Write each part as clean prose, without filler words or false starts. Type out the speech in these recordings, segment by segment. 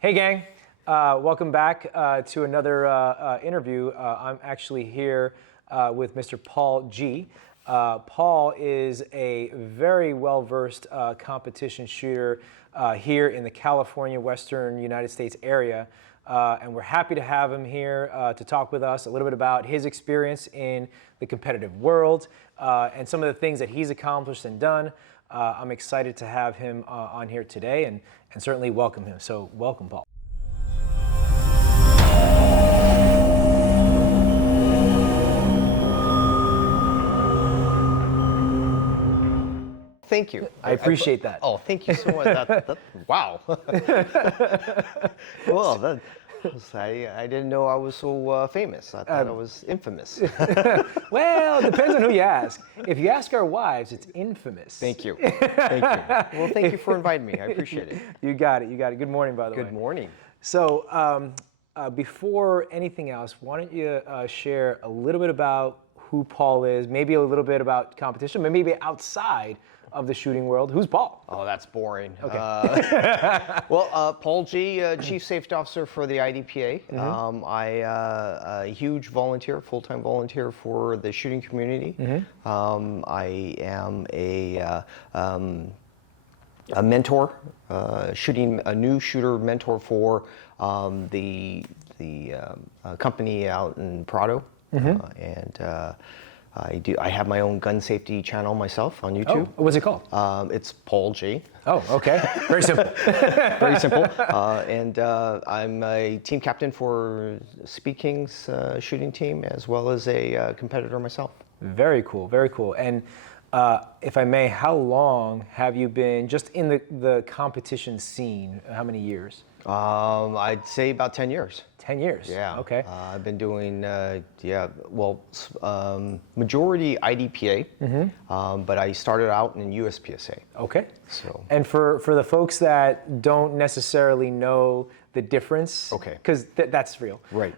Hey gang, welcome back to another interview. I'm actually here with Mr. Paul G. Paul is a very well-versed competition shooter here in the California, Western United States area. And we're happy to have him here to talk with us a little bit about his experience in the competitive world and some of the things that he's accomplished and done. I'm excited to have him on here today and certainly welcome him. So welcome, Paul. Thank you. I appreciate that. Oh, thank you so much. Wow. Well, I didn't know I was so famous. I thought I was infamous. Well, it depends on who you ask. If you ask our wives, it's infamous. Thank you. Thank you. Well, thank you for inviting me. I appreciate it. You got it. You got it. Good morning, by the way. Good morning. So before anything else, why don't you share a little bit about who Paul is, maybe a little bit about competition, but maybe outside of the shooting world. Who's Paul? Oh, that's boring. Okay. Paul G, Chief Safety Officer for the IDPA. Mm-hmm. I a huge volunteer, full-time volunteer for the shooting community. Mm-hmm. I am a mentor, shooting a new shooter mentor for the company out in Prado, mm-hmm. I have my own gun safety channel myself on YouTube. Oh, what's it called? It's Paul G. Oh, okay. Very simple. Very simple. And I'm a team captain for Speed King's shooting team, as well as a competitor myself. Very cool. Very cool. And if I may, how long have you been just in the competition scene? How many years? I'd say about 10 years. 10 years? Yeah. Okay. I've been doing, majority IDPA, mm-hmm. But I started out in USPSA. Okay. So. And for the folks that don't necessarily know the difference, okay, because that's real. Right.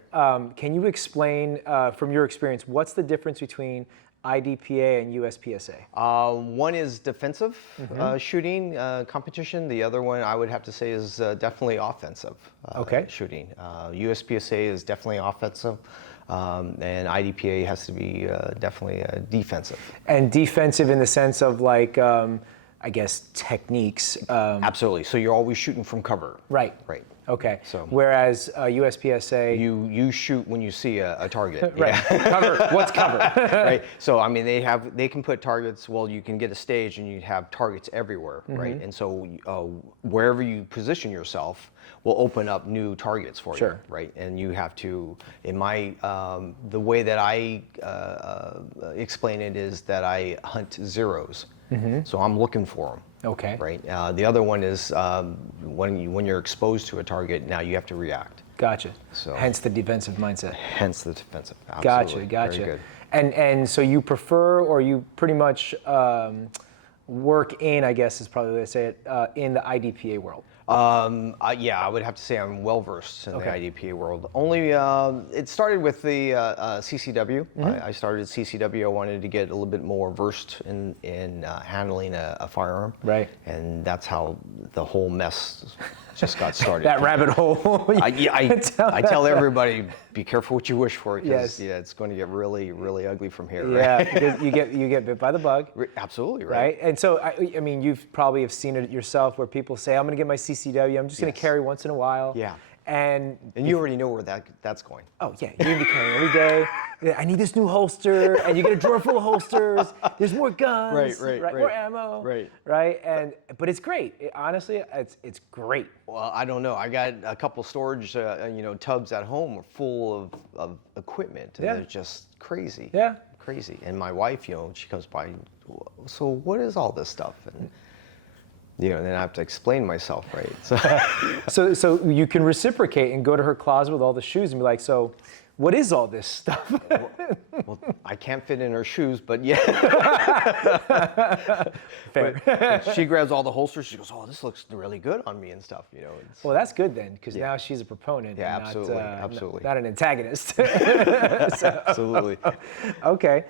Can you explain from your experience, what's the difference between IDPA and USPSA? One is defensive mm-hmm. Shooting competition. The other one I would have to say is definitely offensive shooting. USPSA is definitely offensive, and IDPA has to be definitely defensive. And defensive in the sense of like, I guess, techniques. Absolutely. So you're always shooting from cover. Right. Right. Okay. So whereas USPSA, you shoot when you see a target. Right. Yeah. Cover. What's cover? Right. So I mean, they can put targets. Well, you can get a stage and you have targets everywhere, mm-hmm. right? And so wherever you position yourself will open up new targets for you, right? And you have to, in my the way that I explain it is that I hunt zeros. Mm-hmm. So I'm looking for them. Okay. Right. The other one is when you're exposed to a target, now you have to react. Gotcha. So hence the defensive mindset. Hence the defensive. Absolutely. Gotcha. Very good. And so you prefer, or you pretty much work in, I guess is probably the way to say it, in the IDPA world. Yeah, I would have to say I'm well versed in the IDPA world. Only it started with the CCW. Mm-hmm. I started CCW. I wanted to get a little bit more versed in handling a firearm. Right. And that's how the whole mess just got started. That rabbit hole. I tell everybody, be careful what you wish for, because yes. it's going to get really, really ugly from here. Yeah, right? because you get bit by the bug. Absolutely, right. And so, I mean, you've probably have seen it yourself where people say, I'm going to get my CCW, I'm just going to carry once in a while. Yeah. And you already know where that's going. Oh, yeah. You're going to be carrying every day. I need this new holster, and you get a drawer full of holsters. There's more guns, right? More ammo, right? But it's great. Honestly, it's great. Well, I don't know. I got a couple storage, tubs at home full of equipment, and they're just crazy. Yeah, crazy. And my wife, she comes by. So what is all this stuff? And then I have to explain myself, right? So you can reciprocate and go to her closet with all the shoes and be like, so what is all this stuff? Well, I can't fit in her shoes, but yeah. Fair. But she grabs all the holsters. She goes, "Oh, this looks really good on me," and stuff. Well, that's good then, because now she's a proponent. Yeah, and absolutely. Not an antagonist. Absolutely. Okay.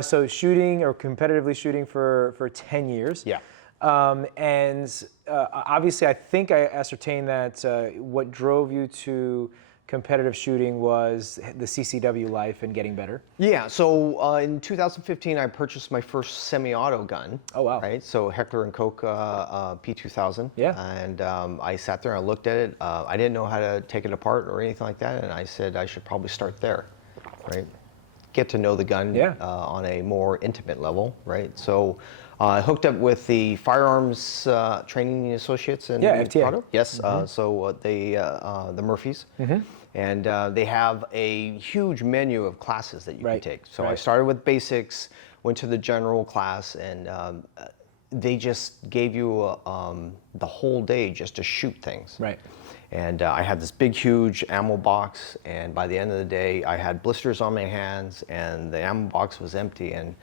So shooting or competitively shooting for 10 years. Yeah. And obviously, I think I ascertained that what drove you to competitive shooting was the CCW life and getting better. Yeah, so in 2015, I purchased my first semi-auto gun. Oh, wow. Right, so Heckler & Koch P2000. Yeah. And I sat there and I looked at it. I didn't know how to take it apart or anything like that, and I said I should probably start there, right? Get to know the gun on a more intimate level, right? So I hooked up with the Firearms Training Associates in FTA. Colorado. Yes, so the Murphys. And they have a huge menu of classes that you can take. So I started with basics, went to the general class, and they just gave you the whole day just to shoot things. Right. And I had this big, huge ammo box, and by the end of the day, I had blisters on my hands, and the ammo box was empty, and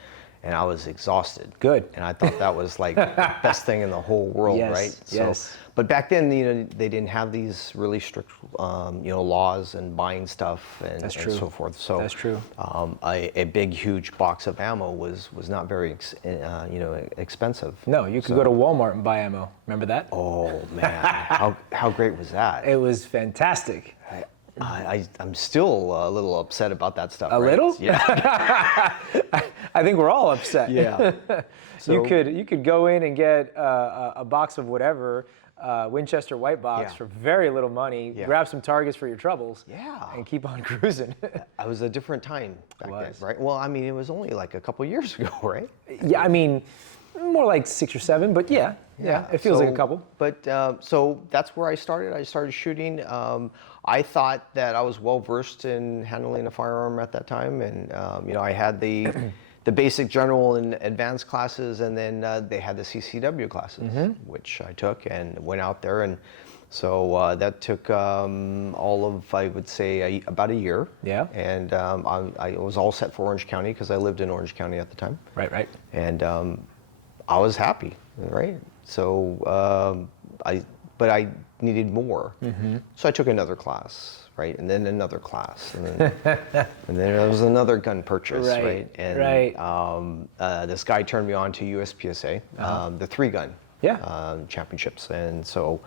I was exhausted. Good. And I thought that was like the best thing in the whole world, right? So, but back then, they didn't have these really strict, laws and buying stuff and so forth. So that's true. A big, huge box of ammo was not very, expensive. No, you could go to Walmart and buy ammo. Remember that? Oh man, how great was that? It was fantastic. I'm still a little upset about that stuff. A little? Yeah. I think we're all upset. Yeah. So, you could go in and get a box of whatever, Winchester white box for very little money, grab some targets for your troubles, and keep on cruising. It was a different time back then, right? Well, I mean, it was only like a couple years ago, right? Yeah, I mean, more like 6 or 7, but yeah, it feels like a couple. But so that's where I started. I started shooting. I thought that I was well versed in handling a firearm at that time, and I had the basic, general, and advanced classes, and then they had the CCW classes, which I took and went out there, and so that took all of, I would say, about a year. Yeah. And I was all set for Orange County because I lived in Orange County at the time. Right. And I was happy, right? So but I needed more. So I took another class, right? And then another class, and then and then there was another gun purchase, right? And this guy turned me on to USPSA, the 3-gun championships, and so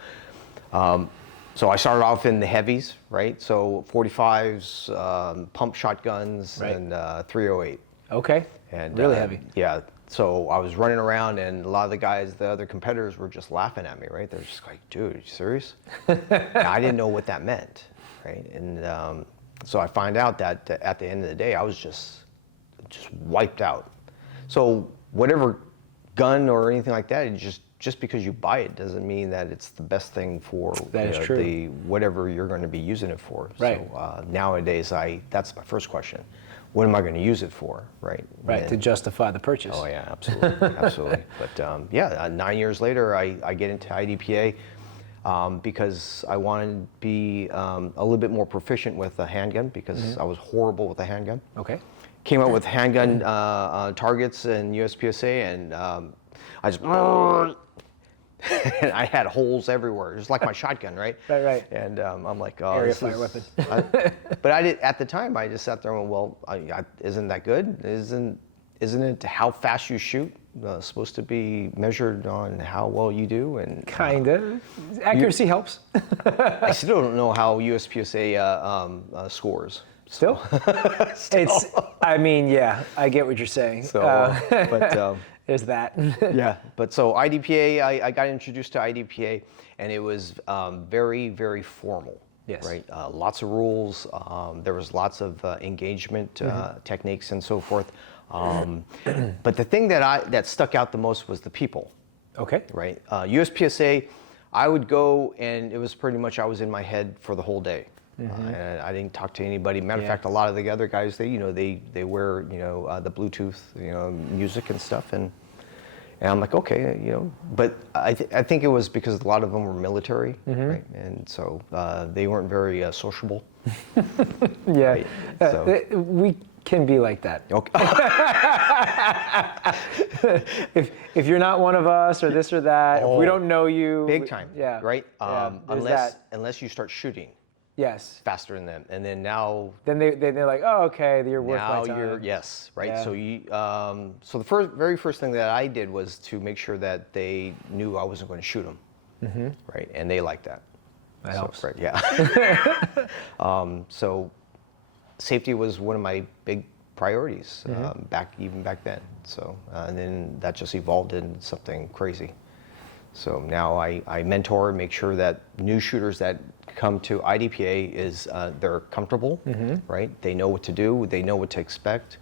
I started off in the heavies, right? So 45s, pump shotguns, and 308. Okay. And really heavy. Yeah. So I was running around, and a lot of the guys, the other competitors, were just laughing at me, right? They're just like, "Dude, are you serious?" I didn't know what that meant, right? And so I find out that at the end of the day, I was just wiped out. So whatever gun or anything like that, just because you buy it doesn't mean that it's the best thing for whatever you're going to be using it for. Right. So nowadays, that's my first question. What am I going to use it for, right? Right, to justify the purchase. Oh yeah, absolutely, absolutely. But 9 years later, I get into IDPA because I wanted to be a little bit more proficient with a handgun because I was horrible with a handgun. Okay. Came up with handgun targets in USPSA, and I just and I had holes everywhere, just like my shotgun, right? Right. And I'm like, oh, area fire weapon. But I did at the time. I just sat there and went, well, isn't that good? Isn't it how fast you shoot supposed to be measured on how well you do? And kinda accuracy helps. I still don't know how USPSA scores. Still? It's. I mean, yeah, I get what you're saying. So, but. There's that. Yeah, but so IDPA, I got introduced to IDPA, and it was very, very formal. Yes. Right. Lots of rules. There was lots of engagement techniques and so forth. But the thing that stuck out the most was the people. Okay. Right. USPSA, I would go, and it was pretty much I was in my head for the whole day. And I didn't talk to anybody. Matter of fact, a lot of the other guys, they wear the Bluetooth music and stuff, and I'm like, okay, but I think it was because a lot of them were military, right? And so they weren't very sociable. Yeah, right? So. We can be like that. Okay. if you're not one of us or this or that, if we don't know you, big time. Yeah. Right. Unless you start shooting. Yes. faster than them. And then now Then they're like, oh, okay, you're worth my now time. you're yes, right. Yeah. So so the very first thing that I did was to make sure that they knew I wasn't going to shoot them, right? And they liked that. That helps. Right. Yeah. So safety was one of my big priorities even back then. So and then that just evolved into something crazy. So now I mentor, make sure that new shooters that come to IDPA they're comfortable, right? They know what to do, they know what to expect,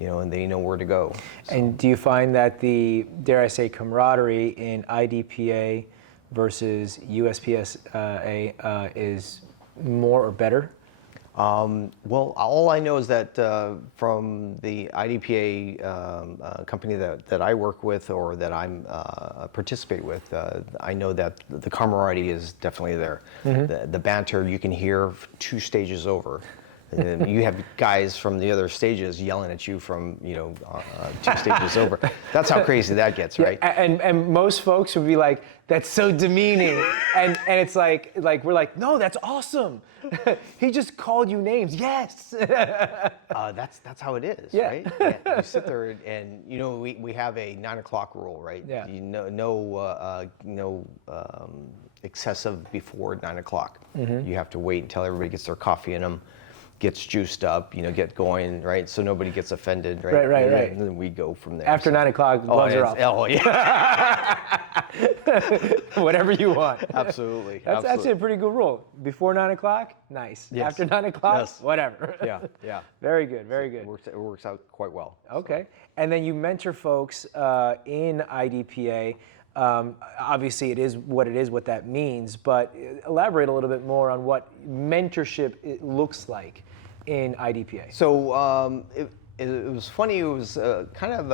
and they know where to go. So. And do you find that the, dare I say, camaraderie in IDPA versus USPSA is more or better? Well, all I know is that from the IDPA company that I work with or that I'm participate with, I know that the camaraderie is definitely there. The banter you can hear 2 stages over. And you have guys from the other stages yelling at you from 2 stages over. That's how crazy that gets, right? Yeah, and most folks would be like, that's so demeaning, and it's like we're like, no, that's awesome. He just called you names. Yes. That's how it is, Yeah. right? Yeah, you sit there and we have a 9 o'clock rule, right? Yeah. No excessive before 9 o'clock. You have to wait until everybody gets their coffee in them, gets juiced up, get going, right? So nobody gets offended, right? Right. And then we go from there. After 9 o'clock, gloves are off. Oh yeah. Whatever you want. Absolutely. That's actually a pretty good rule. Before 9 o'clock, nice. Yes. After 9 o'clock, Yes. whatever. Yeah. Very good, very good. It works out quite well. Okay. And then you mentor folks in IDPA. Obviously, it is, what that means, but elaborate a little bit more on what mentorship looks like in IDPA. So it was funny. It was kind of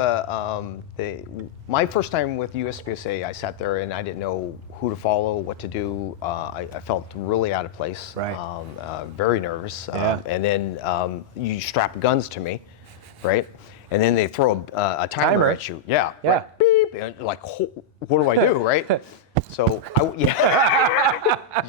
my first time with USPSA. I sat there and I didn't know who to follow, what to do. I felt really out of place. Right. Very nervous. Yeah. And then you strap guns to me, right? And then they throw a timer at you. Yeah. Yeah. Right. Beep. And like, what do I do, right? So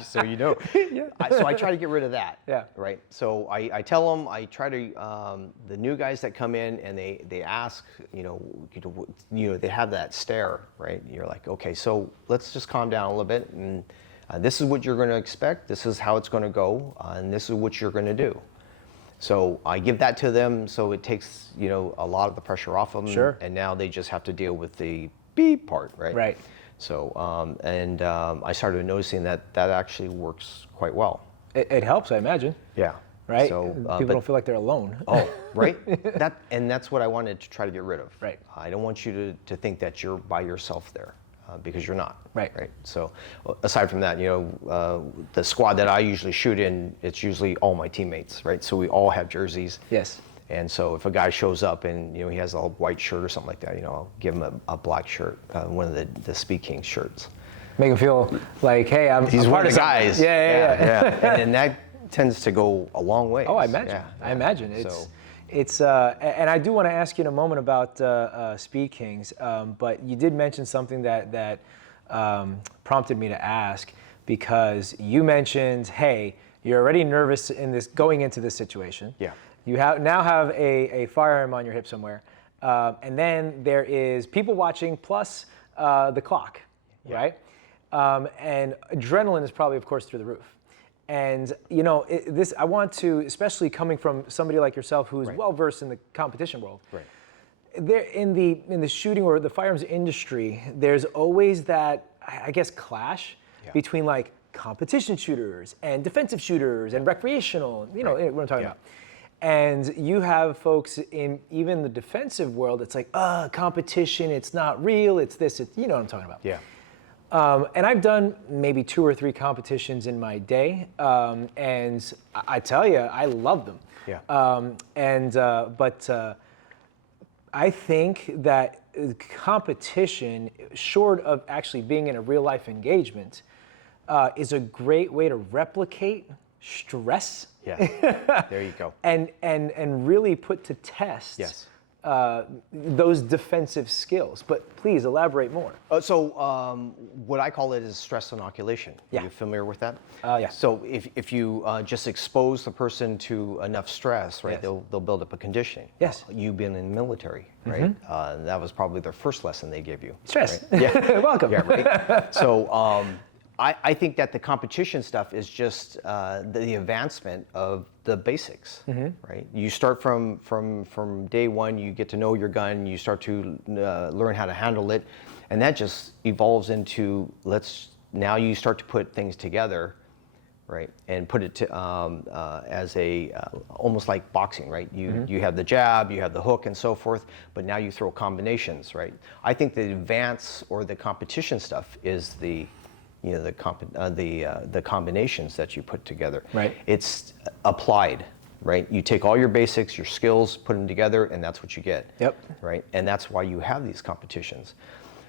so so I try to get rid of that. Yeah. Right. So I tell them, I try to the new guys that come in and they ask, they have that stare, right? You're like, okay, so let's just calm down a little bit, and this is what you're going to expect. This is how it's going to go, and this is what you're going to do. So I give that to them, so it takes a lot of the pressure off them. Sure. And now they just have to deal with the beep part, right? Right. So I started noticing that actually works quite well. It helps, I imagine. Yeah. Right? So People don't feel like they're alone. Oh, right. That's what I wanted to try to get rid of. Right. I don't want you to think that you're by yourself there, because you're not. Right. Right. So aside from that, the squad that I usually shoot in, it's usually all my teammates, right? So we all have jerseys. Yes. And so if a guy shows up and he has a white shirt or something like that, I'll give him a black shirt, one of the Speed King shirts. Make him feel like, hey, He's I'm one part of the something. guys. Yeah. And that tends to go a long way. Oh, I imagine. Yeah. I imagine. So- It's and I do want to ask you in a moment about Speed Kings, but you did mention something that prompted me to ask, because you mentioned, hey, you're already nervous going into this situation. Yeah. You now have a firearm on your hip somewhere, and then there is people watching plus the clock, right? And adrenaline is probably, of course, through the roof. And I want to, especially coming from somebody like yourself who is well versed in the competition world. Right. There in the shooting or the firearms industry, there's always that, I guess, clash between like competition shooters and defensive shooters and recreational. What I'm talking about. And you have folks in even the defensive world. It's like, competition. It's not real. It's this. You know what I'm talking about. Yeah. And I've done maybe 2 or 3 competitions in my day, and I tell you, I love them. Yeah. But I think that competition, short of actually being in a real life engagement, is a great way to replicate stress. Yeah. There you go. And really put to test Yes. those defensive skills. But please elaborate more. What I call it is stress inoculation. Yeah. Are you familiar with that? Yeah. So if you just expose the person to enough stress, right, Yes. they'll build up a conditioning. Yes. You've been in the military, right? That was probly their first lesson they gave you. Stress. Right? Yeah. Welcome. Yeah, right. So I think that the competition stuff is just the advancement of the basics, right? You start from day one, you get to know your gun, you start to learn how to handle it, and that just evolves into now you start to put things together, right? And put it to as almost like boxing, right? You have the jab, you have the hook, and so forth, but now you throw combinations, right? I think the advance or the competition stuff is the combinations that you put together. Right. It's applied, right? You take all your basics, your skills, put them together, and that's what you get. Yep. Right. And that's why you have these competitions.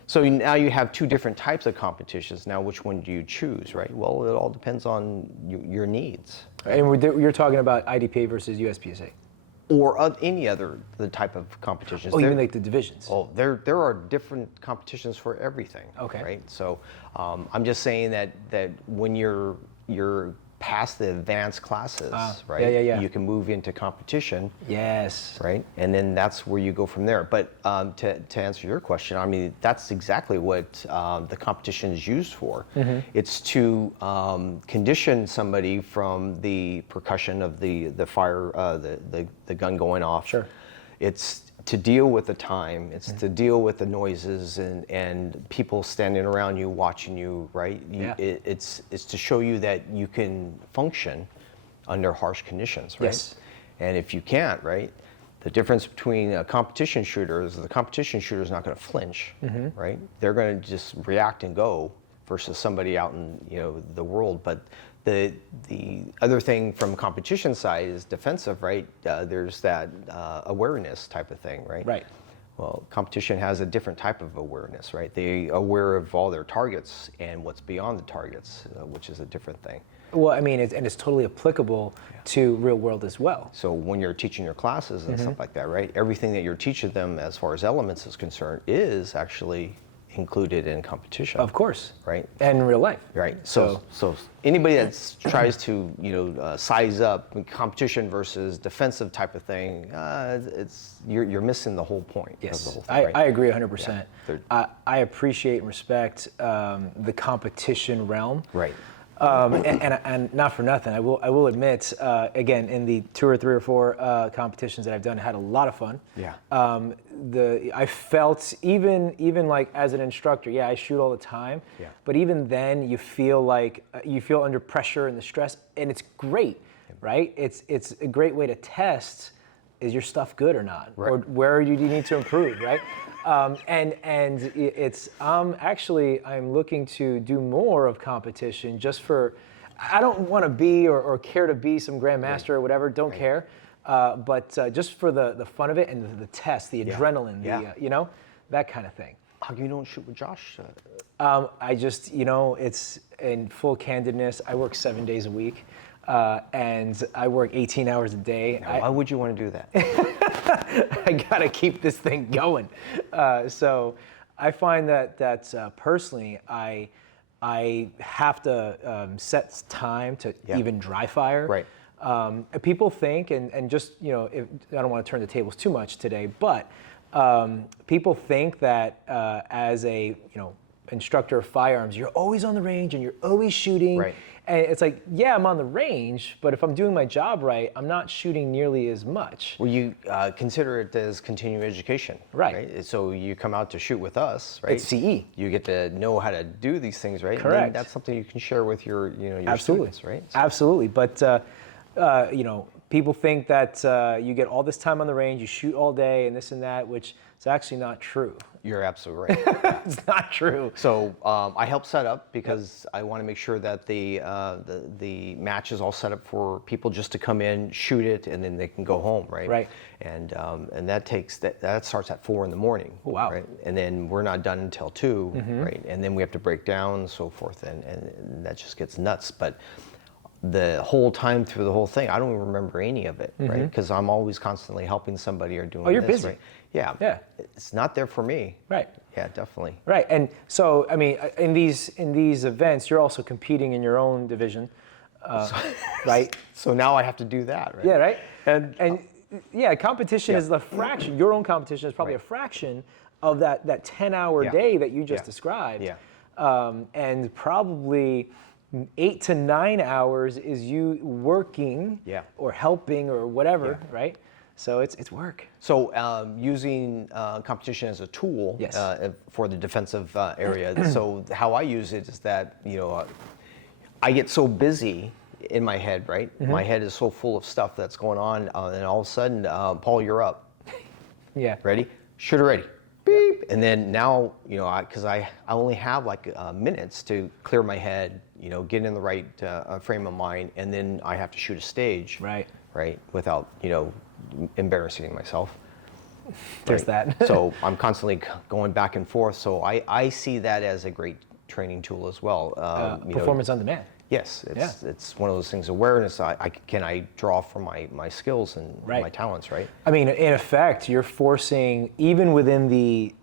So now you have two different types of competitions. Now, which one do you choose, right? Well, it all depends on your needs. And you're talking about IDPA versus USPSA. Or any other the type of competitions. Oh, even like the divisions. Oh, there are different competitions for everything. Okay. Right. So I'm just saying that when you're past the advanced classes, right? Yeah. You can move into competition. Yes. Right. And then that's where you go from there. But to answer your question, I mean, that's exactly what the competition is used for. It's to condition somebody from the percussion of the fire, the gun going off. Sure. It's to deal with the time. It's to deal with the noises and people standing around you, watching you, right? It's to show you that you can function under harsh conditions, right? Yes. And if you can't, right, the difference between a competition shooter is the competition shooter is not going to flinch, right? They're going to just react and go versus somebody out in the world. But the other thing from competition side is defensive, right? There's that awareness type of thing, right? Right. Well, competition has a different type of awareness, right? They're aware of all their targets and what's beyond the targets, which is a different thing. Well, I mean, it's totally applicable to real world as well. So when you're teaching your classes and stuff like that, right? Everything that you're teaching them as far as elements is concerned is actually included in competition. Of course. Right. And in real life. Right. So anybody that tries to size up competition versus defensive type of thing, you're missing the whole point. Yes, of the whole thing, right? I agree 100%. Yeah. I appreciate and respect the competition realm. Right. And not for nothing, I will admit, again, in the 2 or 3 or 4 competitions that I've done, I had a lot of fun. Yeah. I felt even like as an instructor, yeah, I shoot all the time. Yeah. But even then, you feel under pressure and the stress, and it's great, right? It's a great way to test, is your stuff good or not, right. or where do you need to improve, right? And it's I'm looking to do more of competition just for, I don't want to be or care to be some grandmaster or whatever, don't care, but just for the fun of it and the test, the adrenaline, that kind of thing. How come you don't shoot with Josh? I just, it's in full candidness, I work 7 days a week. And I work 18 hours a day. Now, why would you want to do that? I gotta keep this thing going. So I find that personally, I have to set time to even dry fire. Right. People think, and just I don't want to turn the tables too much today, but people think that as a instructor of firearms, you're always on the range and you're always shooting. Right. And it's like, yeah, I'm on the range, but if I'm doing my job right, I'm not shooting nearly as much. Well, you consider it as continuing education, right? So you come out to shoot with us, right? It's CE. You get to know how to do these things, right? Correct. And that's something you can share with your Absolutely. students, right? Absolutely. But people think that you get all this time on the range, you shoot all day, and this and that, which is actually not true. You're absolutely right. It's not true. So I help set up because I want to make sure that the match is all set up for people just to come in, shoot it, and then they can go home, right? Right. And that starts at 4 in the morning. Oh, wow. Right. And then we're not done until 2, right? And then we have to break down and so forth, and that just gets nuts. But the whole time through the whole thing, I don't even remember any of it, right? Because I'm always constantly helping somebody or doing Oh, you're this, busy. right? Yeah. Yeah. It's not there for me. Right. Yeah, definitely. Right. And so, I mean, in these events, you're also competing in your own division, right? So now I have to do that, right? Yeah, right. And yeah, competition is the fraction. Your own competition is probably Right. a fraction of that 10-hour Yeah. day that you just Yeah. described. Yeah. And probably 8 to 9 hours is you working Yeah. or helping or whatever, Yeah. right? So it's work. So using competition as a tool Yes. For the defensive area. So how I use it is that, I get so busy in my head, right? My head is so full of stuff that's going on, and all of a sudden, Paul, you're up. Yeah. Ready? Shooter ready. Beep. And then now, because I only have like minutes to clear my head, get in the right frame of mind, and then I have to shoot a stage. Right. Right. Without, embarrassing myself. There's Right. that. So I'm constantly going back and forth. So I see that as a great training tool as well. Performance on demand. Yes, it's one of those things. Awareness. Can I draw from my skills and Right. my talents, right? I mean, in effect, you're forcing, even within the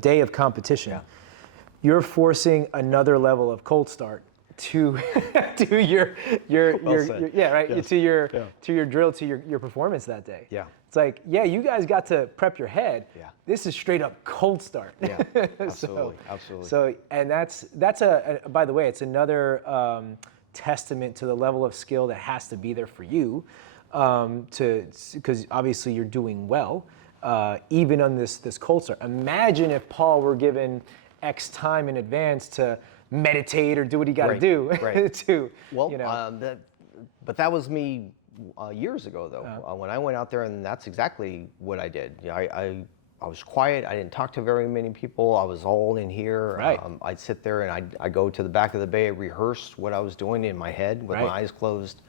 day of competition, you're forcing another level of cold start to to your said. yeah, right, Yes. to your Yeah. to your drill, to your performance that day. Yeah. It's like, yeah, you guys got to prep your head. Yeah. This is straight up cold start. Yeah, absolutely, absolutely. So, and that's by the way, it's another testament to the level of skill that has to be there for you, because obviously you're doing well, even on this cold start. Imagine if Paul were given X time in advance to meditate or do what he got to Right, do right. to, Well, but that was me years ago, though. When I went out there, and that's exactly what I did. I was quiet. I didn't talk to very many people. I was all in here. Right. I'd sit there and I'd go to the back of the bay, rehearse what I was doing in my head with Right. my eyes closed,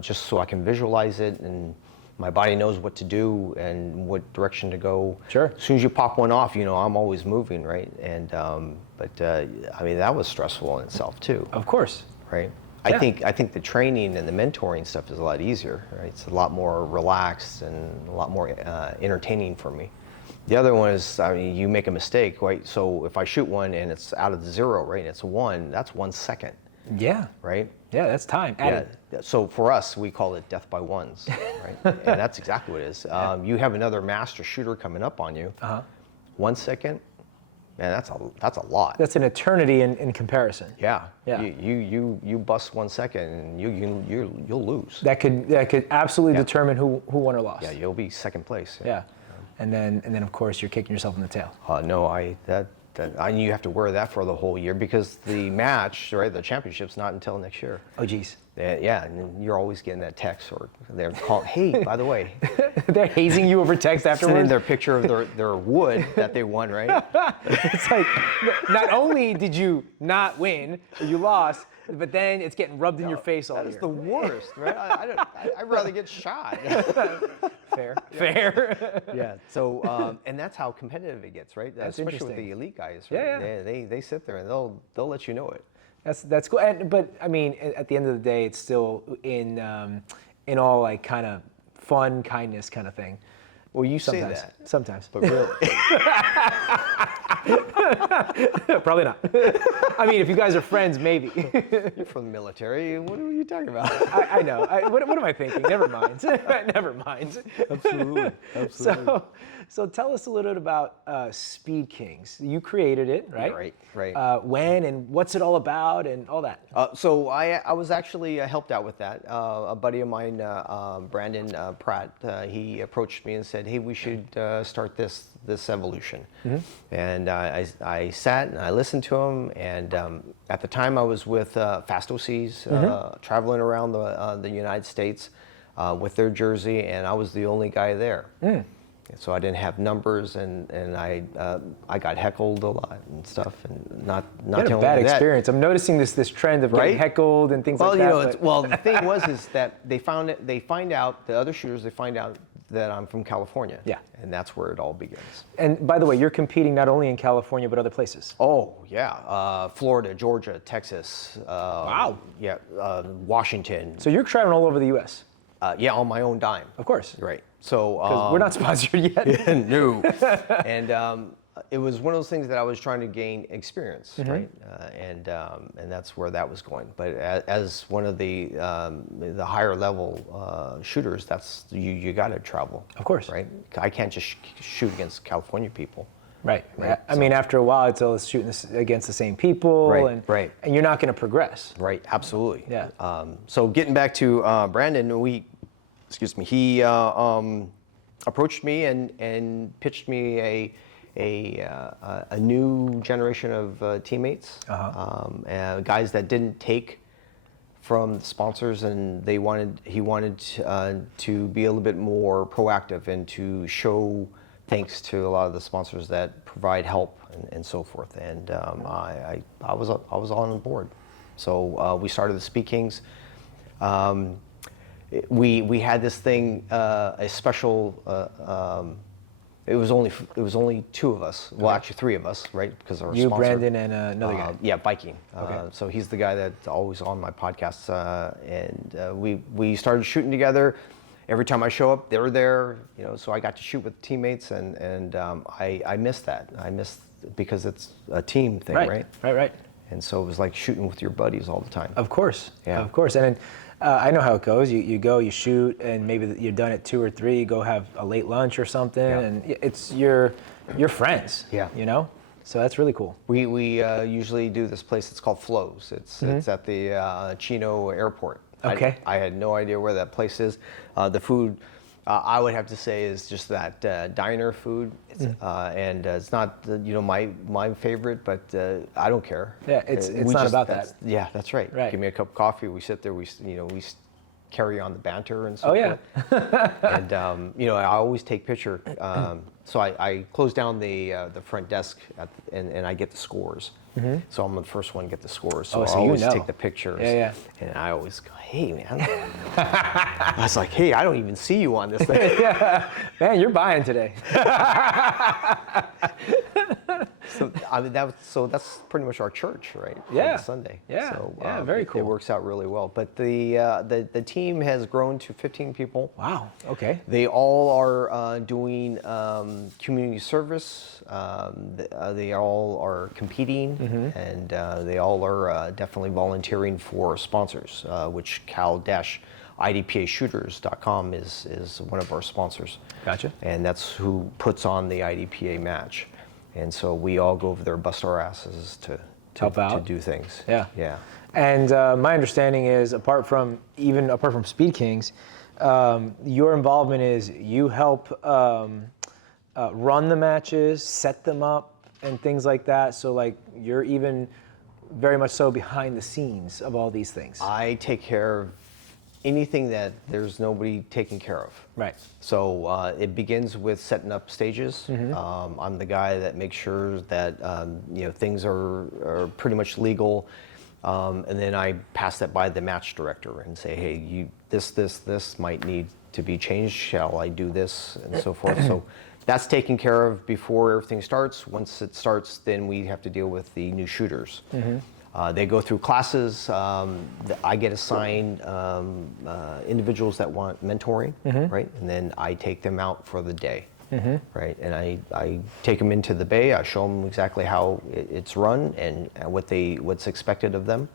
just so I can visualize it and my body knows what to do and what direction to go. Sure. As soon as you pop one off, I'm always moving, right? And I mean, that was stressful in itself too. of course. Right. Yeah. I think the training and the mentoring stuff is a lot easier. Right. It's a lot more relaxed and a lot more entertaining for me. The other one is, I mean, you make a mistake, right? So if I shoot one and it's out of the 0, right, and it's a 1, that's 1 second, Yeah. right? Yeah, that's time added. Yeah. So for us, we call it death by ones, right? And that's exactly what it is. You have another master shooter coming up on you. 1 second, man, that's a lot. That's an eternity in comparison. Yeah. Yeah. You bust 1 second and you'll lose. That could absolutely determine who won or lost. Yeah, you'll be second place. Yeah. And then of course you're kicking yourself in the tail. No, you have to wear that for the whole year because the match, right, the championship's not until next year. Oh geez. Yeah, and you're always getting that text or they're calling, hey, by the way, They're hazing you over text sending afterwards. their picture of their wood that they won, right? It's like, not only did you not win, or you lost, but then it's getting rubbed in your face all That year. is the worst, right? I'd rather get shot. Fair. Fair. Yeah. So, and that's how competitive it gets, right? That's Especially with interesting. the elite guys. Right? Yeah. They sit there and they'll let you know it. That's cool. But I mean, at the end of the day, it's still in all like kind of fun, kindness kind of thing. Well, you Sometimes. say that, Sometimes. but really, Probably not. I mean, if you guys are friends, maybe. you're from the military. What are you talking about? I know. What am I thinking? Never mind. Never mind. Absolutely. So tell us a little bit about Speed Kings. You created it, right? Right. When and what's it all about and all that? So I was actually helped out with that. A buddy of mine, Brandon Pratt, he approached me and said, "Hey, we should start this evolution." And I sat and I listened to him. And at the time, I was with Fast OCs, traveling around the United States with their jersey, and I was the only guy there. So I didn't have numbers, and I got heckled a lot and stuff, and not You had a telling bad me that. experience. I'm noticing this trend of getting Right? heckled and things Well, like that. the thing is that they find out the other shooters. They find out that I'm from California. Yeah. And that's where it all begins. And by the way, you're competing not only in California, but other places. Oh, yeah. Florida, Georgia, Texas. Wow. Yeah. Washington. So you're traveling all over the U.S. Yeah, on my own dime. Of course. Right. So We're not sponsored yet. no. And it was one of those things that I was trying to gain experience, right? And that's where that was going. But as one of the higher level shooters, that's you got to travel. Of course. Right. I can't just shoot against California people. Right. I mean, after a while, it's all shooting against the same people, and you're not going to progress. Right. Absolutely. Yeah. So getting back to Brandon, he approached me and pitched me a new generation of teammates, guys that didn't take from the sponsors, and he wanted to be a little bit more proactive and to show thanks to a lot of the sponsors that provide help and so forth. And I was on board. So we started the Speed Kings. We had this thing, a special. It was only two of us. Well, actually three of us, right? Because our you, sponsor, Brandon, and another guy. Yeah, Viking. Okay. So he's the guy that's always on my podcasts, and we started shooting together. Every time I show up, they're there. So I got to shoot with teammates, and I miss that. I miss because it's a team thing, right? Right. And so it was like shooting with your buddies all the time. Of course. Yeah. Of course. And I know how it goes. You go, you shoot, and maybe you're done at 2 or 3. You go have a late lunch or something, and it's your friends. Yeah. So that's really cool. We usually do this place. It's called Flo's. It's at the Chino Airport. Okay. I had no idea where that place is. The food, I would have to say, is just that diner food. And it's not my favorite, but I don't care. Yeah, it's not about that. Yeah, that's right. Right. Give me a cup of coffee. We sit there. We carry on the banter and so forth. And I always take picture. So I close down the front desk and I get the scores. So I'm the first one to get the scores. So I always take the pictures. Yeah. And I always go, hey, man. I was like, hey, I don't even see you on this thing. Yeah. Man, you're buying today. So that's pretty much our church, right? Yeah. On Sunday. Yeah. So very cool. It works out really well. But the team has grown to 15 people. Wow. Okay. They all are doing community service. They all are competing, and they all are definitely volunteering for sponsors, which cal-idpashooters.com is one of our sponsors. Gotcha. And that's who puts on the IDPA match. And so we all go over there, bust our asses to help out, to do things. Yeah. Yeah. And my understanding is, apart from Speed Kings, your involvement is you help run the matches, set them up, and things like that. So like you're even very much so behind the scenes of all these things. I take care of anything that there's nobody taking care of. Right. So it begins with setting up stages. I'm the guy that makes sure that things are pretty much legal, and then I pass that by the match director and say, hey, this might need to be changed. Shall I do this, and so forth. So that's taken care of before everything starts. Once it starts, then we have to deal with the new shooters. They go through classes. I get assigned individuals that want mentoring, right? And then I take them out for the day, right? And I take them into the bay. I show them exactly how it's run and what's expected of them,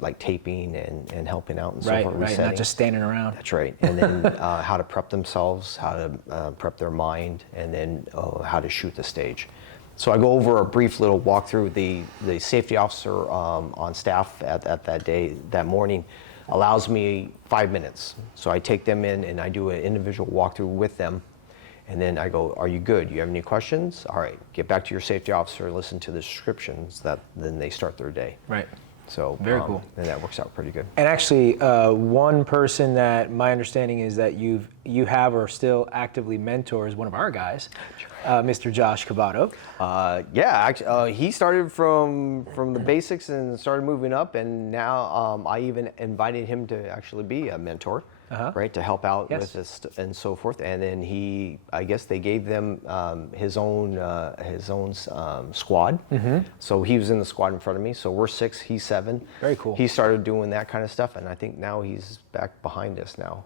like taping and helping out and so forth. Right, not just standing around. That's right. And then how to prep themselves, how to prep their mind, and then how to shoot the stage. So I go over a brief little walkthrough. The safety officer on staff at that morning allows me 5 minutes. So I take them in and I do an individual walkthrough with them. And then I go, are you good? You have any questions? All right, get back to your safety officer, listen to the descriptions, then they start their day. Right. So very cool. And that works out pretty good. And actually, one person that my understanding is that you've you have or still actively mentor is one of our guys, Mr. Josh Cavato. Yeah, actually, he started from the basics and started moving up, and now I even invited him to actually be a mentor, right, to help out with this and so forth. And then I guess they gave them his own squad. So he was in the squad in front of me. So we're 6, he's 7. Very cool. He started doing that kind of stuff, and I think now he's back behind us now,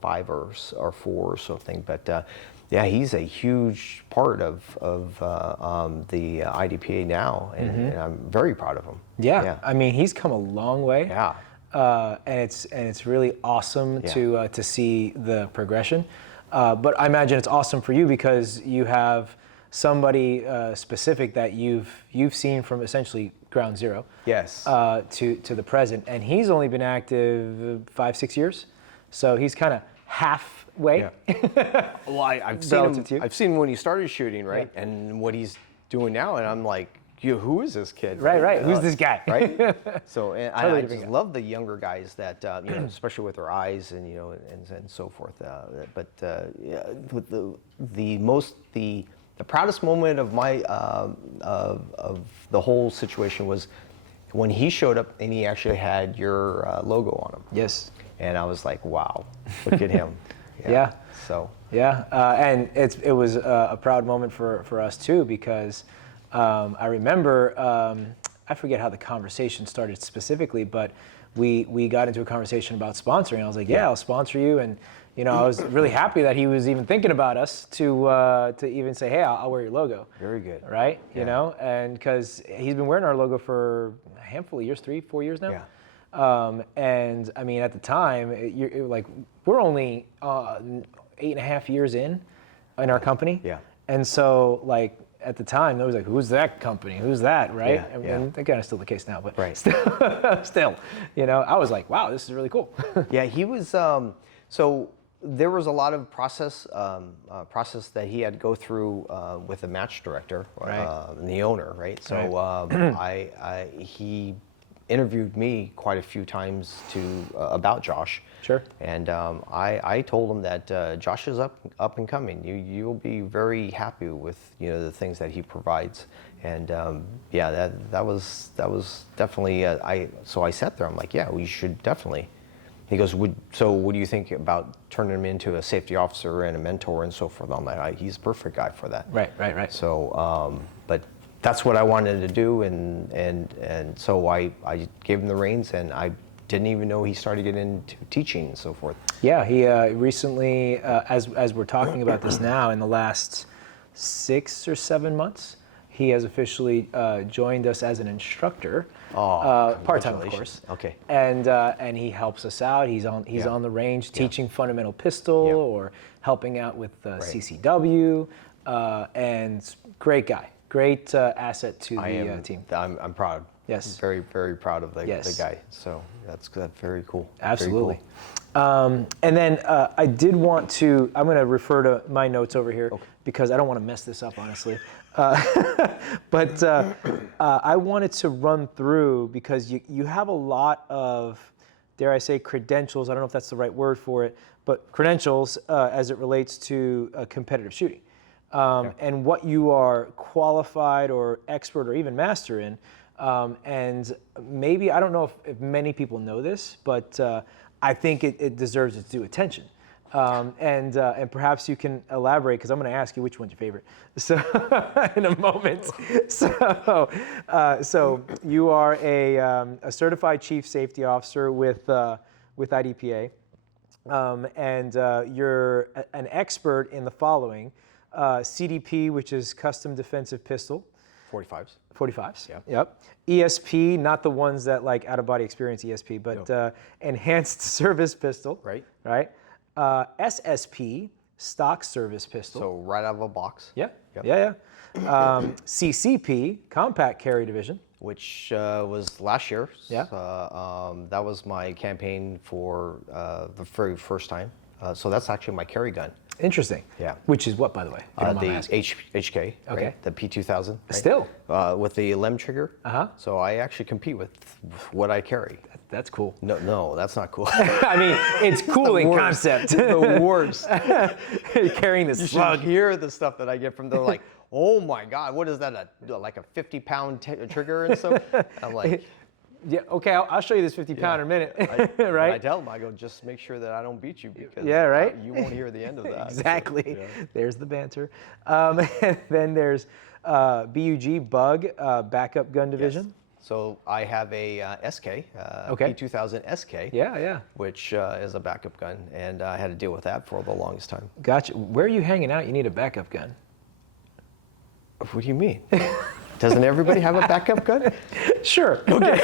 5 or 4 or something. But yeah, he's a huge part of the IDPA now, and I'm very proud of him. Yeah, I mean, he's come a long way. Yeah. And it's really awesome to see the progression. But I imagine it's awesome for you because you have somebody specific that you've seen from essentially ground zero. Yes. To the present, and he's only been active 5-6 years, so he's kind of halfway. Yeah. Well, I've seen when he started shooting, right, Yeah. and what he's doing now, and I'm like, who is this kid? Right. Who's this guy? Right. So and Totally I different just guy. love the younger guys that especially with their eyes and and so forth. But yeah, with the proudest moment of my of the whole situation was when he showed up and he actually had your logo on him. Yes. And I was like, wow, look at him. Yeah. So. Yeah, and it was a proud moment for us too, because I remember, I forget how the conversation started specifically, but we got into a conversation about sponsoring. I was like, yeah, I'll sponsor you, and I was really happy that he was even thinking about us to even say, hey, I'll wear your logo. Very good. Right, Yeah. and because he's been wearing our logo for a handful of years, 3-4 years now. Yeah. And I mean, at the time, we're only 8.5 years in our company. Yeah. And so at the time, it was like, who's that company? Who's that, right? Yeah, And that kind of still the case now, but Right. still, I was like, wow, this is really cool. Yeah, he was. So there was a lot of process that he had to go through with the match director, Right. And the owner, right? So he interviewed me quite a few times about Josh. Sure. And I told him that Josh is up and coming. You'll be very happy with the things that he provides. And yeah, that was definitely So I sat there. I'm like, yeah, we should definitely. He goes, so what do you think about turning him into a safety officer and a mentor and so forth? I'm like, he's the perfect guy for that. Right. So, but that's what I wanted to do, and so I gave him the reins, and I didn't even know he started getting into teaching and so forth. Yeah, he recently, as we're talking about this now, in the last 6 or 7 months, he has officially joined us as an instructor, part-time, of course. Okay. And he helps us out. He's on the range teaching fundamental pistol or helping out with CCW, and great guy, great asset to the team. I'm proud. Yes. Very, very proud of the guy. So that's very cool. Absolutely. Very cool. And then I did want to, I'm going to refer to my notes over here because I don't want to mess this up, honestly. But I wanted to run through, because you have a lot of, dare I say, credentials. I don't know if that's the right word for it, but credentials as it relates to competitive shooting. And what you are qualified or expert or even master in. And maybe, I don't know if many people know this, but I think it deserves its due attention. And perhaps you can elaborate, because I'm going to ask you which one's your favorite. So in a moment. So you are a certified chief safety officer with IDPA, and you're an expert in the following: CDP, which is custom defensive pistol. 45s. 45s. Yeah. Yep. ESP, not the ones that like out of body experience ESP, but enhanced service pistol. Right. Right. SSP, stock service pistol. So right out of a box. Yeah. Yep. Yeah. CCP, compact carry division. Which was last year. Yeah. That was my campaign for the very first time. So that's actually my carry gun. Interesting. Yeah. Which is what, by the way? If you don't mind me The asking. HK, Okay. right? The P2000. Right? Still. With the LEM trigger. Uh-huh. So I actually compete with what I carry. That's cool. No, that's not cool. I mean, it's cool in concept. The worst. Carrying the You slug. should hear the stuff that I get from. They're like, oh my God, what is that? Like a 50-pound trigger and stuff? I'm like, Yeah. Okay. I'll show you this 50-pounder in a minute. Right. I tell them, I go, just make sure that I don't beat you because Yeah, right? you won't hear the end of that. Exactly. So, yeah. There's the banter. And then there's BUG Bug Backup Gun Division. Yes. So I have a SK, Okay. P2000 SK. Yeah. Which is a backup gun, and I had to deal with that for the longest time. Gotcha. Where are you hanging out? You need a backup gun. What do you mean? Doesn't everybody have a backup gun? Sure. Okay.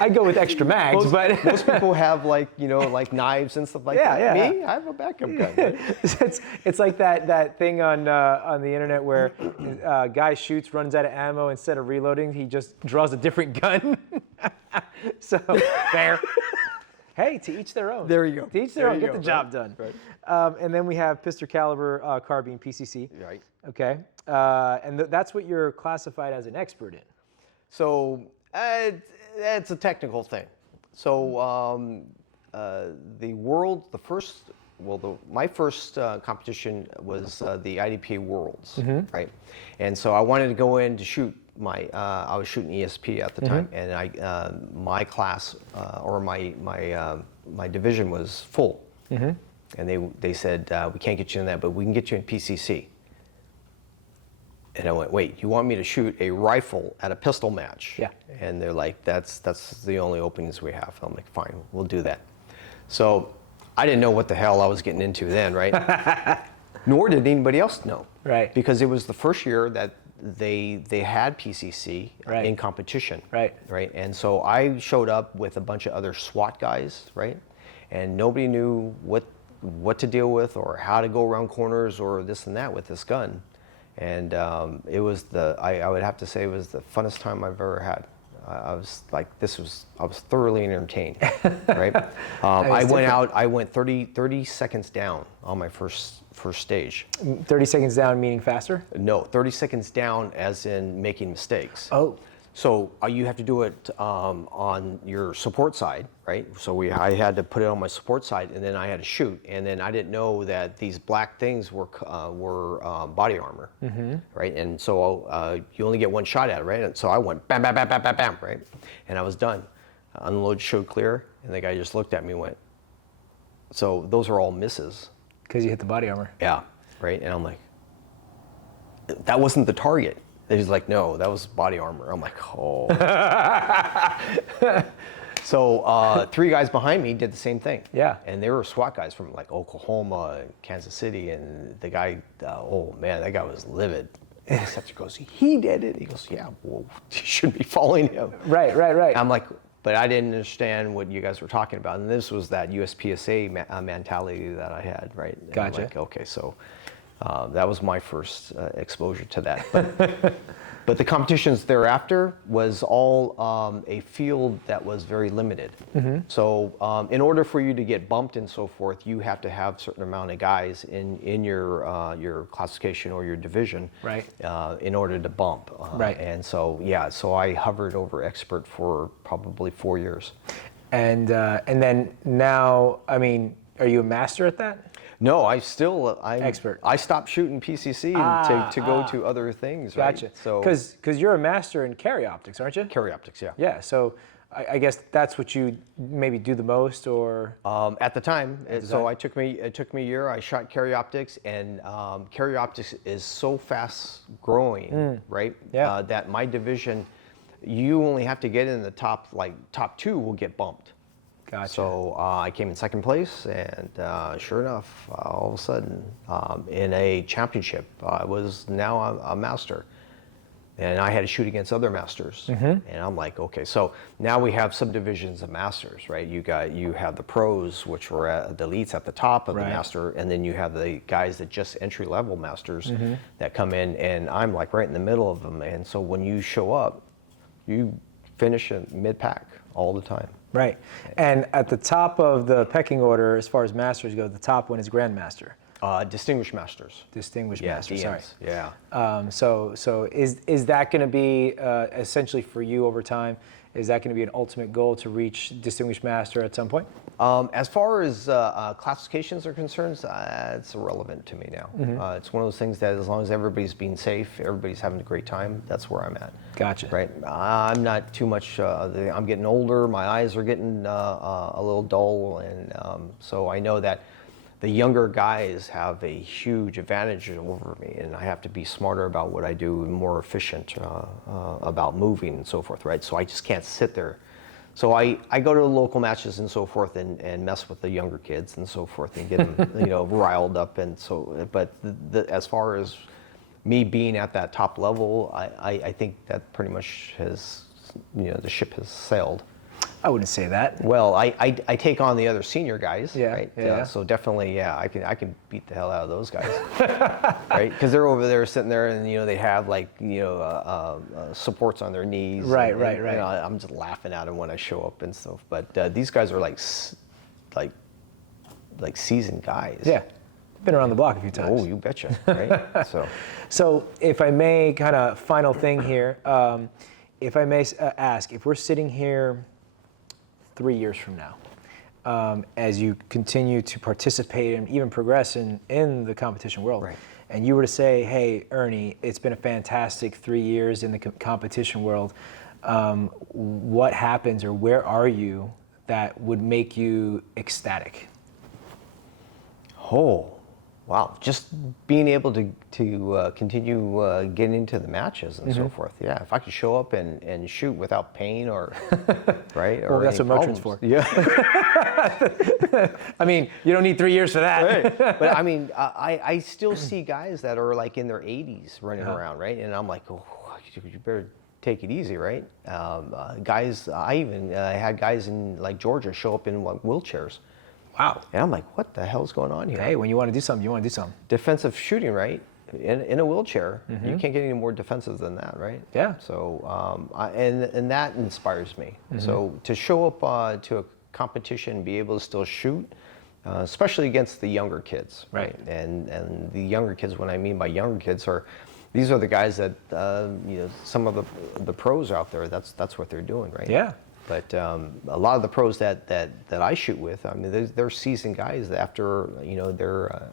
I go with extra mags, but Most people have like knives and stuff like that. Yeah. Me, I have a backup gun. Right? it's like that thing on the internet where a guy shoots, runs out of ammo. Instead of reloading, he just draws a different gun. So fair. Hey, to each their own. There you go. To each their There own. you Get go. the job done. Right. And then we have pistol caliber carbine PCC. Right. Okay. And that's what you're classified as an expert in. So it's a technical thing. So my first competition was the IDPA Worlds, right? And so I wanted to go in to shoot I was shooting ESP at the time, and my class or my division was full, and they said we can't get you in that, but we can get you in PCC. And I went, wait, you want me to shoot a rifle at a pistol match? Yeah. And they're like, that's the only openings we have. I'm like, fine, we'll do that. So I didn't know what the hell I was getting into then, right? Nor did anybody else know. Right. Because it was the first year that they had PCC Right. in competition. Right. Right. And so I showed up with a bunch of other SWAT guys, right? And nobody knew what to deal with or how to go around corners or this and that with this gun. And it was I would have to say it was the funnest time I've ever had. I was like, I was thoroughly entertained, right? I went 30 seconds down on my first stage. 30 seconds down meaning faster? No, 30 seconds down as in making mistakes. Oh. So you have to do it on your support side, right? So I had to put it on my support side, and then I had to shoot. And then I didn't know that these black things were body armor, right? And so you only get one shot at it, right? And so I went bam, bam, bam, bam, bam, bam, right? And I was done. Unload showed clear, and the guy just looked at me and went, so those are all misses. Because you hit the body armor. Yeah, right? And I'm like, that wasn't the target. He's like, no, that was body armor. I'm like, oh. So 3 guys behind me did the same thing. Yeah. And they were SWAT guys from like Oklahoma, Kansas City, and the guy, oh man, that guy was livid. And the instructor goes, he did it. He goes, yeah, well, you shouldn't be following him. Right. I'm like, but I didn't understand what you guys were talking about. And this was that USPSA mentality that I had, right? And Gotcha. I'm like, okay, so that was my first exposure to that. But the competitions thereafter was all a field that was very limited. So in order for you to get bumped and so forth, you have to have a certain amount of guys in your classification or your division, Right. In order to bump. Right. And so, yeah, so I hovered over expert for probably 4 years. And then now, I mean, are you a master at that? No, I'm expert. I stopped shooting PCC to go to other things. Gotcha. Right? So because you're a master in carry optics, aren't you? carry optics, yeah. Yeah. So I guess that's what you maybe do the most, or At the time, it took me a year. I shot carry optics, and carry optics is so fast growing, right? Yeah. That my division, you only have to get in the top 2 will get bumped. Gotcha. So I came in second place, and sure enough, all of a sudden, in a championship, I was now a master. And I had to shoot against other masters. And I'm like, okay, so now we have subdivisions of masters, right? You have the pros, which were the elites at the top of the Right. master, and then you have the guys that just entry-level masters that come in, and I'm like right in the middle of them. And so when you show up, you finish in mid-pack all the time. Right. And at the top of the pecking order, as far as masters go, the top one is grandmaster. Distinguished masters. Distinguished Yeah, master. DMs. Sorry. Yeah. So is that going to be essentially for you over time? Is that going to be an ultimate goal to reach distinguished master at some point? As far as classifications are concerned, it's irrelevant to me now. It's one of those things that as long as everybody's being safe, everybody's having a great time, that's where I'm at. Gotcha. Right. I'm not too much. I'm getting older. My eyes are getting a little dull, and so I know that the younger guys have a huge advantage over me, and I have to be smarter about what I do and more efficient about moving and so forth, right? So I just can't sit there. So I go to the local matches and so forth and mess with the younger kids and so forth and get them riled up, and so. But as far as me being at that top level, I think that pretty much has, the ship has sailed. I wouldn't say that. Well, I take on the other senior guys, Yeah, right? yeah. So definitely, I can beat the hell out of those guys, right? Because they're over there sitting there, and they have supports on their knees. Right, and, right. I'm just laughing at them when I show up and stuff. But these guys are like seasoned guys. Yeah, been around the block a few times. Oh, you betcha, right? So if I may, kind of final thing here, if I may ask, if we're sitting here 3 years from now, as you continue to participate and even progress in the competition world, right, and you were to say, hey, Ernie, it's been a fantastic 3 years in the competition world, what happens or where are you that would make you ecstatic? Oh, wow. Just being able to continue getting into the matches and so forth. Yeah, if I could show up and shoot without pain or, right? Well, or that's what Motric's for. Yeah. I mean, you don't need 3 years for that. Right. But I mean, I still see guys that are like in their 80s running around, right? And I'm like, oh, you better take it easy, right? Guys, I even had guys in like Georgia show up in wheelchairs. Wow. And I'm like, what the hell's going on here? Hey, when you want to do something, you want to do something. Defensive shooting, right? In a wheelchair, you can't get any more defensive than that, right? Yeah. So, and that inspires me. So to show up to a competition and be able to still shoot, especially against the younger kids, right? And the younger kids, what I mean by younger kids these are the guys that some of the pros out there. That's what they're doing, right? Yeah. But a lot of the pros that I shoot with, I mean, they're seasoned guys after their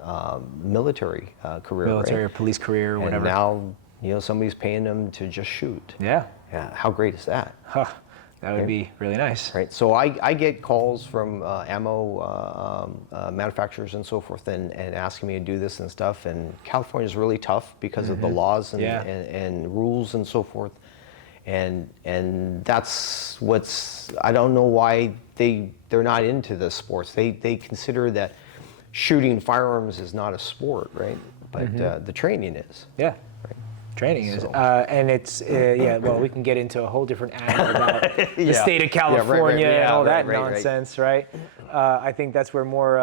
military career, military right? or police career or whatever. And now somebody's paying them to just shoot. Yeah. Yeah. How great is that? Huh. That would be really nice. Right. So I get calls from ammo manufacturers and so forth, and asking me to do this and stuff. And California is really tough because of the laws and rules and so forth. And that's I don't know why they're not into the sports. They consider that shooting firearms is not a sport, right? But the training is. Yeah. Right. Training is. And it's, well, we can get into a whole different angle about the state of California and all that nonsense, right? I think that's where more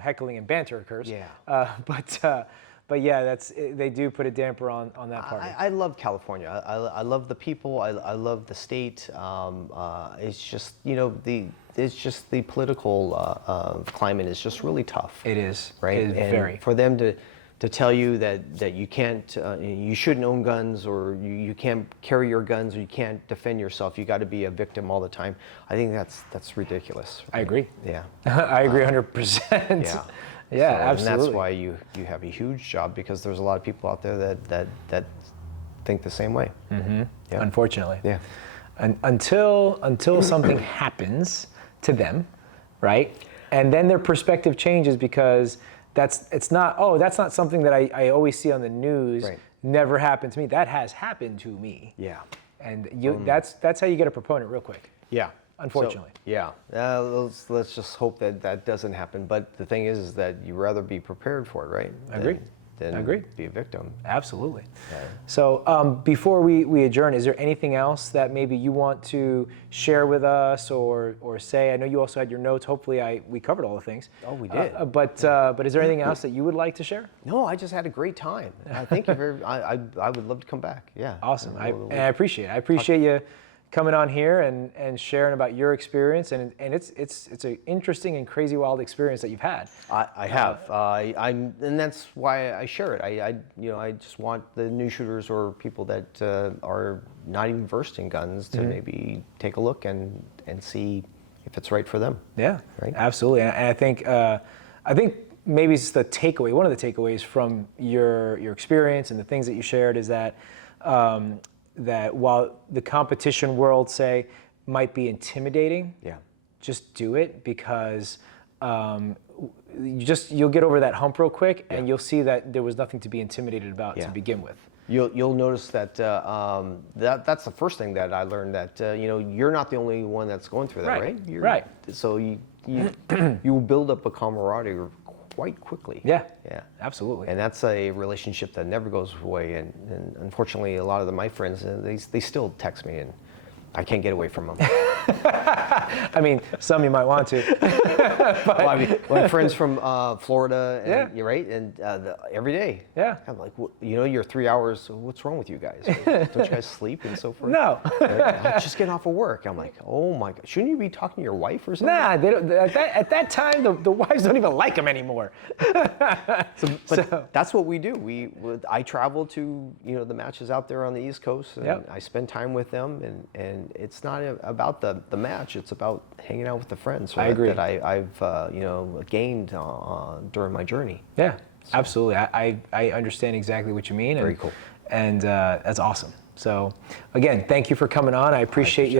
heckling and banter occurs. Yeah. But yeah, they do put a damper on that part. I love California. I love the people. I love the state. It's just the political climate is just really tough. It is. Right. It is and very. For them to tell you that you can't, you shouldn't own guns, or you can't carry your guns, or you can't defend yourself. You got to be a victim all the time. I think that's ridiculous. Right? I agree. Yeah. I agree 100%. Yeah. Yeah, so, absolutely. And that's why you have a huge job, because there's a lot of people out there that think the same way. Mm-hmm. Yeah. Unfortunately. Yeah. Until something happens to them, right? And then their perspective changes, because that's not something that I always see on the news. Right. Never happened to me. That has happened to me. Yeah. And that's how you get a proponent real quick. Yeah. Unfortunately. So, yeah. Let's just hope that doesn't happen. But the thing is that you'd rather be prepared for it, right? Agreed. Than be a victim. Absolutely. Yeah. So before we adjourn, is there anything else that maybe you want to share with us or say? I know you also had your notes. Hopefully we covered all the things. Oh, we did. But is there anything else that you would like to share? No, I just had a great time. Thank you very. I would love to come back. Yeah. Awesome. I appreciate it. I appreciate coming on here and sharing about your experience, and it's an interesting and crazy wild experience that you've had. I have, and that's why I share it. I just want the new shooters or people that are not even versed in guns to maybe take a look and see if it's right for them. Yeah, right. Absolutely. And I think maybe it's the takeaway. One of the takeaways from your experience and the things that you shared is that. That while the competition world, say, might be intimidating, just do it, because you'll get over that hump real quick, and you'll see that there was nothing to be intimidated about to begin with. You'll notice that, that's the first thing that I learned, that you're not the only one that's going through that, right? Right. So you build up a camaraderie quite quickly. Yeah, absolutely. And that's a relationship that never goes away. And unfortunately, a lot of my friends, they still text me, and I can't get away from them. I mean, some you might want to. But, well, I mean, my friends from Florida, and, you're right, and every day. Yeah. I'm like, you're 3 hours. What's wrong with you guys? Don't you guys sleep and so forth? No. I'm just getting off of work. I'm like, oh my God, shouldn't you be talking to your wife or something? Nah, they don't, at that time, the wives don't even like them anymore. But that's what we do. I travel to the matches out there on the East Coast, and I spend time with them, and it's not about the match. It's about hanging out with the friends. I agree. That I've gained during my journey. Yeah, absolutely. I understand exactly what you mean. Very cool. And that's awesome. So again, thank you for coming on. I appreciate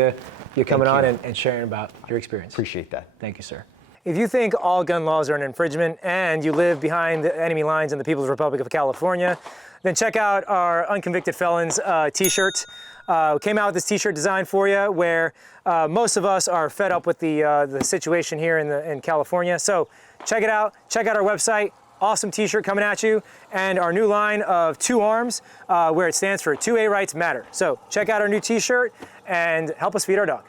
you coming on and sharing about your experience. Appreciate that. Thank you, sir. If you think all gun laws are an infringement and you live behind the enemy lines in the People's Republic of California, then check out our Unconvicted Felons t-shirt. We came out with this t-shirt design for you, where most of us are fed up with the situation here in California. So check it out. Check out our website. Awesome t-shirt coming at you, and our new line of 2 arms, where it stands for 2A Rights Matter. So check out our new t-shirt and help us feed our dog.